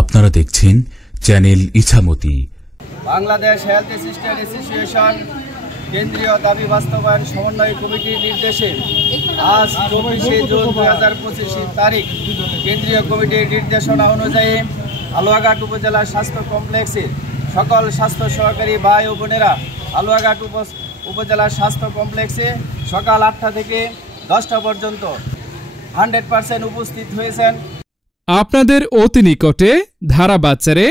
আপনারা দেখছেন channel Ichamati. Bangladesh health assistant association কেন্দ্রীয় দাবি বাস্তবায়ন সমন্বয় কমিটির নির্দেশে আজ 24শে জুন 2025 তারিখ কেন্দ্রীয় কমিটির নির্দেশনা অনুযায়ী হালুয়াঘাট উপজেলা স্বাস্থ্য কমপ্লেক্সে সকল স্বাস্থ্য সহকারী ভাই ও বোনেরা হালুয়াঘাট উপজেলা স্বাস্থ্য কমপ্লেক্সে সকাল 8টা থেকে 10টা পর্যন্ত 100% উপস্থিত হয়েছেন। আপনাদের অতি নিকটে ধারাবাচ্চারে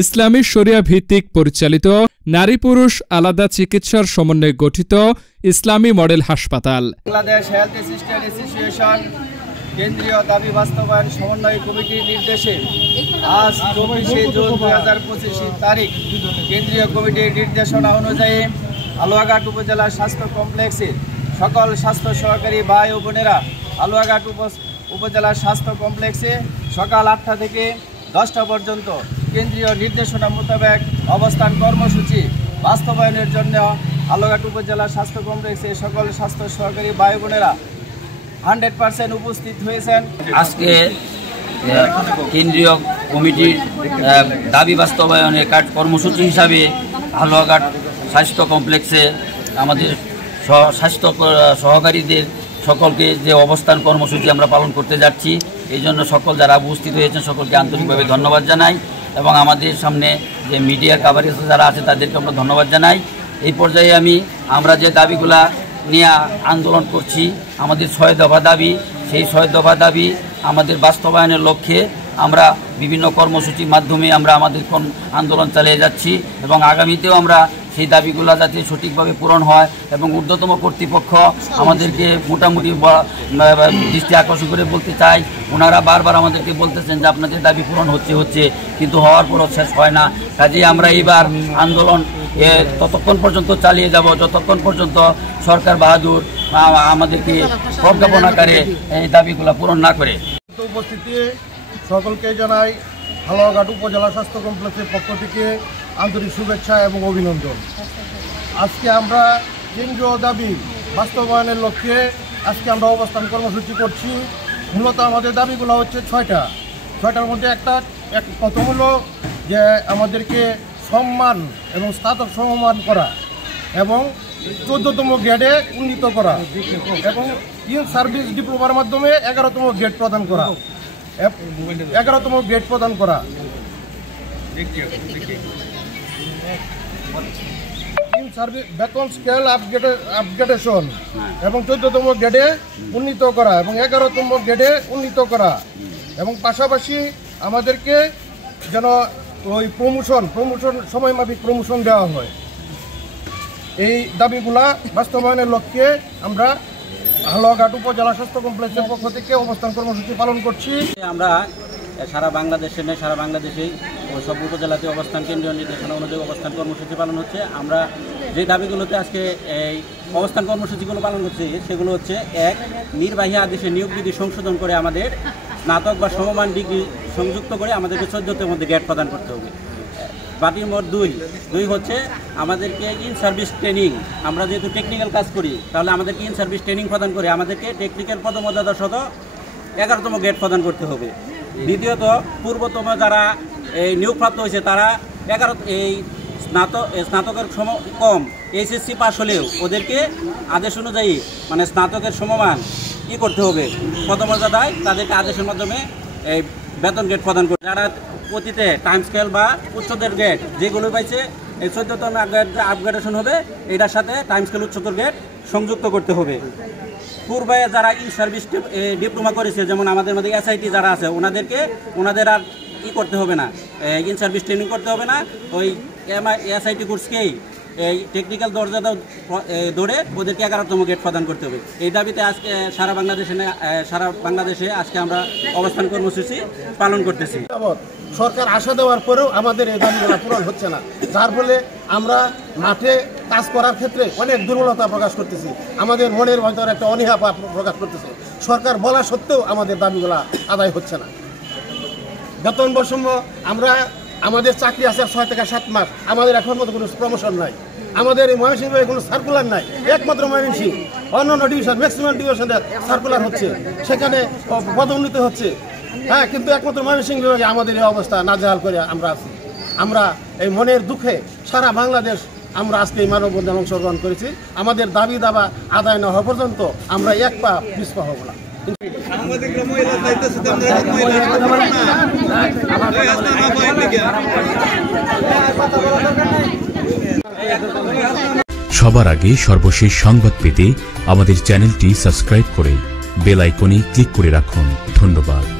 ইসলামী শরিয়া ভিত্তিক পরিচালিত নারী পুরুষ আলাদা চিকিৎসার সমন্বয়ে গঠিত ইসলামী মডেল হাসপাতাল। বাংলাদেশ হেলথ অ্যাসিস্ট্যান্ট অ্যাসোসিয়েশন কেন্দ্রীয় দাবি বাস্তবায়ন সমন্বয় কমিটির নির্দেশে আজ 24শে জুন 2025 তারিখ কেন্দ্রীয় কমিটির নির্দেশনা অনুযায়ী হালুয়াঘাট উপজেলা স্বাস্থ্য কমপ্লেক্সে সকল স্বাস্থ্য সহকারী ভাই ও বোনেরা হালুয়াঘাট উপজেলা স্বাস্থ্য কমপ্লেক্সে সকাল 8টা থেকে 10টা পর্যন্ত কেন্দ্রীয় নির্দেশনা মোতাবেক অবস্থান কর্মসূচি বাস্তবায়নের জন্য হালুয়াঘাট উপজেলা স্বাস্থ্য কমপ্লেক্সে সকল স্বাস্থ্য সহকারী ভাই বোনেরা 100% উপস্থিত হয়েছেন। আজকে কেন্দ্রীয় কমিটির দাবি বাস্তবায়নের কর্মসূচি হিসাবে হালুয়াঘাট স্বাস্থ্য কমপ্লেক্সে আমাদের স্বাস্থ্য সহকারীদের সকলকে যে অবস্থান কর্মসূচি আমরা পালন করতে যাচ্ছি, এই জন্য সকল যারা উপস্থিত হয়েছেন সকলকে আন্তরিকভাবে ধন্যবাদ জানাই এবং আমাদের সামনে যে মিডিয়া কাভারেজ যারা আছে তাদেরকে আমরা ধন্যবাদ জানাই। এই পর্যায়ে আমরা যে দাবিগুলা নিয়ে আন্দোলন করছি, আমাদের 6 দফা দাবি, সেই 6 দফা দাবি আমাদের বাস্তবায়নের লক্ষ্যে আমরা বিভিন্ন কর্মসূচির মাধ্যমে আমরা আমাদের আন্দোলন চালিয়ে যাচ্ছি এবং আগামীতেও আমরা সেই দাবিগুলো যাতে সঠিকভাবে পূরণ হয় এবং ঊর্ধ্বতম কর্তৃপক্ষ আমাদেরকে মোটামুটি দৃষ্টি আকর্ষণ করে বলতে চাই, ওনারা বারবার আমাদেরকে বলতেছেন যে আপনাদের দাবি পূরণ হচ্ছে কিন্তু হওয়ার পরও শেষ হয় না। কাজেই আমরা এইবার আন্দোলন ততক্ষণ পর্যন্ত চালিয়ে যাব যতক্ষণ পর্যন্ত সরকার বাহাদুর আমাদেরকে প্রজ্ঞাপন আকারে এই দাবিগুলো পূরণ না করে। উপস্থিতি সকলকে জানাই হালুয়াঘাট উপজেলা স্বাস্থ্য কমপ্লেক্সের পক্ষ থেকে আন্তরিক শুভেচ্ছা এবং অভিনন্দন। আজকে আমরা কেন্দ্রীয় দাবি বাস্তবায়নের লক্ষ্যে আজকে আমরা অবস্থান কর্মসূচি করছি। মূলত আমাদের দাবিগুলো হচ্ছে 6টার মধ্যে প্রথম হলো যে আমাদেরকে সম্মান এবং স্নাতক সমমান করা এবং 14তম গ্রেডে উন্নীত করা এবং ইন সার্ভিস ডিপ্লোমার মাধ্যমে 11তম গ্রেড প্রদান করা বেতন স্কেল আপগ্রেডেশন এবং 14তম গ্রেডে উন্নীত করা এবং 11তম গ্রেডে উন্নীত করা এবং পাশাপাশি আমাদেরকে যেন ওই প্রমোশন সময়মাফিক প্রমোশন দেওয়া হয়। এই দাবিগুলা বাস্তবায়নের লক্ষ্যে আমরা হালুয়াঘাট উপজেলা স্বাস্থ্য কমপ্লেক্সের পক্ষ থেকে অবস্থান কর্মসূচি পালন করছি। আমরা সারা বাংলাদেশেই সব উপজেলাতে অবস্থান কেন্দ্রীয় নির্দেশনা অনুযায়ী অবস্থান কর্মসূচি পালন হচ্ছে। আমরা যে দাবিগুলোতে আজকে এই অবস্থান কর্মসূচিগুলো পালন করছি সেগুলো হচ্ছে: 1. নির্বাহী আদেশে নিয়োগ বিধি সংশোধন করে আমাদের স্নাতক বা সমমান ডিগ্রি সংযুক্ত করে আমাদেরকে 14টার মধ্যে গ্রেড প্রদান করতে হবে। বাকি মোট 2 হচ্ছে আমাদেরকে ইন সার্ভিস ট্রেনিং, আমরা যেহেতু টেকনিক্যাল কাজ করি তাহলে আমাদেরকে ইন সার্ভিস ট্রেনিং প্রদান করে আমাদেরকে টেকনিক্যাল পদমর্যাদা সহ 11তম গ্রেড প্রদান করতে হবে। দ্বিতীয়ত, পূর্বতম যারা এই নিয়োগপ্রাপ্ত হয়েছে তারা এই স্নাতকের কম এইচএসসি পাস হলেও ওদেরকে আদেশ অনুযায়ী মানে স্নাতকের সমমান করতে হবে পদমর্যাদায়, তাদেরকে আদেশের মাধ্যমে এই বেতন গ্রেড প্রদান করে। যারা অতীতে টাইম স্কেল বা উচ্চতর গ্রেড যেগুলো পাইছে এই 14তম আপগ্রেডেশন হবে, এটার সাথে টাইম স্কেল উচ্চতর গ্রেড সংযুক্ত করতে হবে। পূর্বে যারা ইন সার্ভিস ডিপ্লোমা করেছে, যেমন আমাদের মধ্যে এসআইটি যারা আছে, ওনাদের আর করতে হবে না, ইন সার্ভিস ট্রেনিং করতে হবে না, ওই এসআইটি কোর্সকেই এই টেকনিক্যাল দরজাটা ধরে ওদেরকে 11তম গ্রেড প্রদান করতে হবে। এই দাবিতে আজকে সারা বাংলাদেশে আজকে আমরা অবস্থান কর্মসূচি পালন করতেছি। সরকার আশা দেওয়ার পরেও আমাদের এই দাবিগুলো পূরণ হচ্ছে না, যার ফলে আমরা মাঠে কাজ করার ক্ষেত্রে অনেক দুর্বলতা প্রকাশ করতেছি, আমাদের মনের ভিতরে একটা অনীহা প্রকাশ করতেছে। সরকার বলা সত্ত্বেও আমাদের দাবিগুলো আদায় হচ্ছে না। বেতন বৈষম্য, আমাদের চাকরি আছে 6 থেকে 7 মাস, আমাদের এখন মতো কোনো প্রমোশন নাই, আমাদের এই ময়মনসিংহে কোনো সার্কুলার নাই, একমাত্র ময়মনসিংহ, অন্যান্য ডিভিশন ম্যাক্সিমাম ডিভিশনে সার্কুলার হচ্ছে, সেখানে পদোন্নতি হচ্ছে, হ্যাঁ, কিন্তু একমাত্র ময়মনসিংহ বিভাগে আমাদের এই অবস্থা নাজেহাল করে আমরা আছি। আমরা এই মনের দুঃখে সারা বাংলাদেশ আমরা আজকে এই মানববন্ধনে অংশগ্রহণ করেছি। আমাদের দাবি দাবা আদায় না হওয়া পর্যন্ত আমরা এক পা পিছপা হব না। সবার আগে সর্বশেষ সংবাদ পেতে আমাদের চ্যানেলটি সাবস্ক্রাইব করে বেল আইকনে ক্লিক করে রাখুন। ধন্যবাদ।